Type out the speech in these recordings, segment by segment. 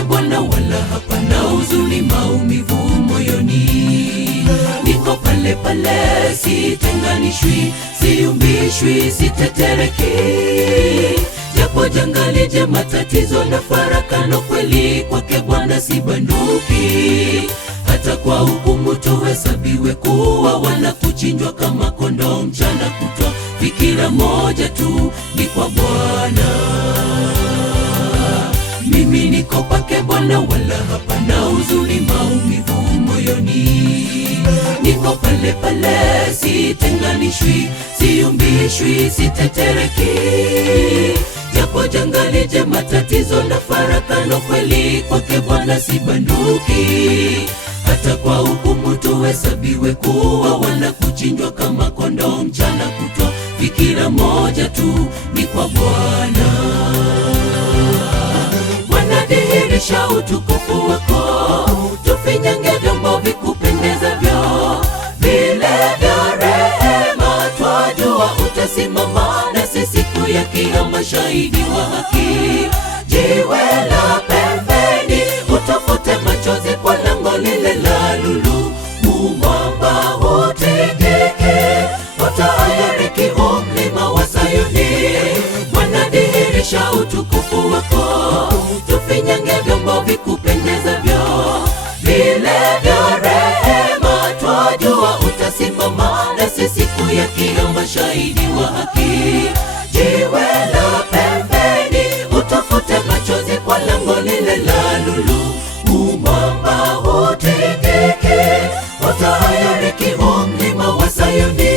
kwake Bwana, wala hapana huzuni, maumivu moyoni. Niko pale pale, sitenganishwi, siumbishwi, sitetereki. Japo janga lije, matatizo na farakano, kweli kwake Bwana sibanduki. Hata kwa hukumu tuhesabiwe kuwa wana kuchinjwa kama kondoo mchana kutwa, fikira moja tu ni kwa Bwana. Mimi niko kwake Bwana, wala hapana huzuni, maumivu moyoni. Niko pale pale, sitenganishwi, siumbishwi, sitetereki. Japo janga lije, matatizo na farakano, kweli kwake Bwana sibanduki. Hata kwa hukumu tuhesabiwe kuwa wana kuchinjwa kama kondoo mchana kutwa, fikira moja tu ni kwa Bwana. Wanadhihirisha utukufu wako, tufinyange vyombo vikupendezavyo, vile vya rehema. Twajua utasimama nasi siku ya Kiyama, shahidi wa haki. Jiwe la pembeni, utafute machozi kwa lango lile la lulu. Mwamba utingike, utahayariki mlima wa Sayuni. Wanadhihirisha utukufu wako, tufinyange vyombo vikupendezavyo, vile vya rehema. Twajua utasimama nasi siku ya Kiyama, shahidi wa haki. Jiwe la pembeni, utafute machozi kwa lango lile la lulu. Mwamba utingike, utahayariki mlima wa Sayuni.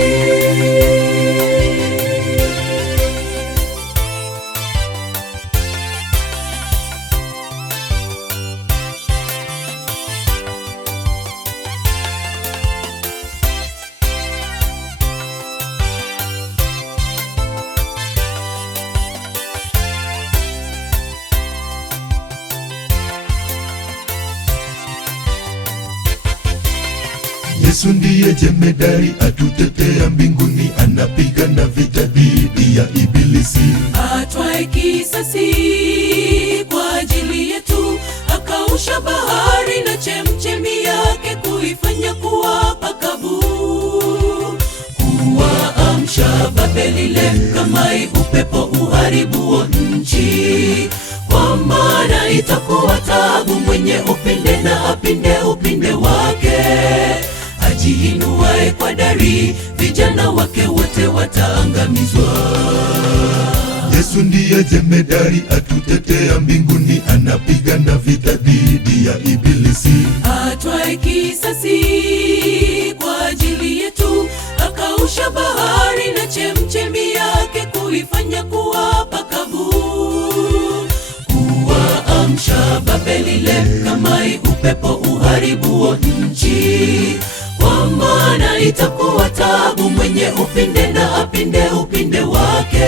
Yesu ndiye jemedari, atutetea mbinguni, anapigana vita dhidi ya Ibilisi. Atwae kisasi kwa ajili yetu, akausha bahari na chemchemi yake, kuifanya kuwa pakavu. Kuwaamsha Babeli le kama upepo uharibuo nchi. Kwa maana itakuwa taabu, mwenye upinde na apinde upinde wake. Ajiinuaye kwa dari, vijana wake wote wataangamizwa. Yesu ndiye jemedari, atutetea mbinguni, anapigana vita dhidi ya Ibilisi. Atwae kisasi kwa ajili yetu, akausha bahari na chemchemi yake, kuifanya kuwa pakavu. Kuwaamsha Babeli le kama upepo uharibuo nchi. Kwa maana itakuwa taabu, mwenye upinde na apinde upinde wake.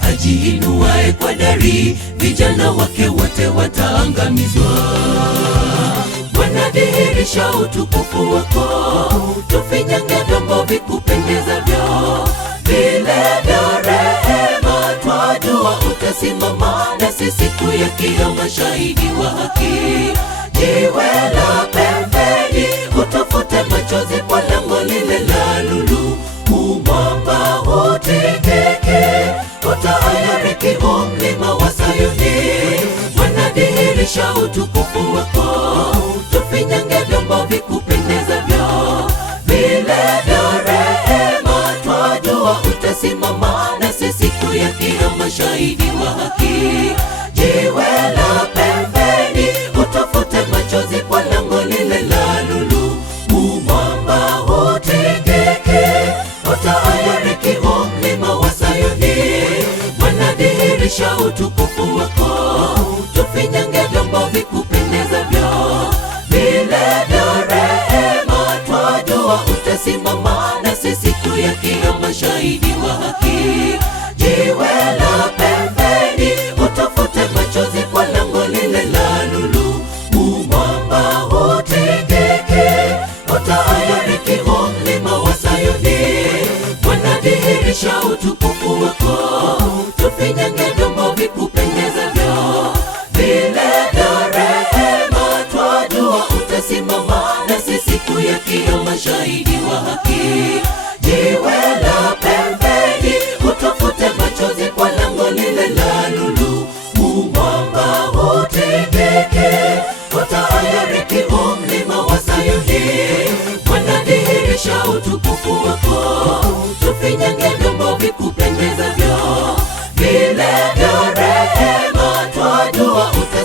Ajiinuaye kwa dari, vijana wake wote wataangamizwa. Wanadhihirisha utukufu wako, tufinyange vyombo vikupendezavyo, vile vya rehema. Twajua utasimama nasi siku ya Kiyama, shahidi wa haki. Jiwe la pembeni, utafute machozi kwa lango lile la lulu. Mwamba utingike, utahayariki mlima wa Sayuni. Wanadhihirisha utukufu wako, tufinyange vyombo vikupendezavyo, vile vya rehema. Twajua utasimama nasi siku ya Kiyama, shahidi wa haki. Jiwe la pembeni, utafute machozi kwa lango lile la lulu. Mwamba utingike, utahayariki mlima wa Sayuni. Wanadhihirisha utukufu wako, tufinyange vyombo vikupendezavyo, vile vya rehema. Twajua utasimama nasi siku ya Kiyama, shahidi wa haki. Jiwe la pembeni, utafute machozi kwa lango lile la lulu. Mwamba utingike, utahayariki mlima wa Sayuni. Wanadhihirisha utukufu wako, tufinyange vyombo vikupendezavyo, vile vya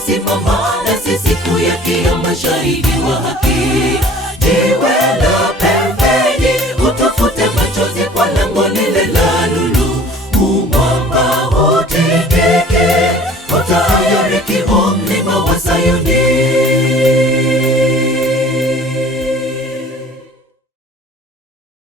atasimama nasi siku ya kiyama, shahidi wa haki, jiwe la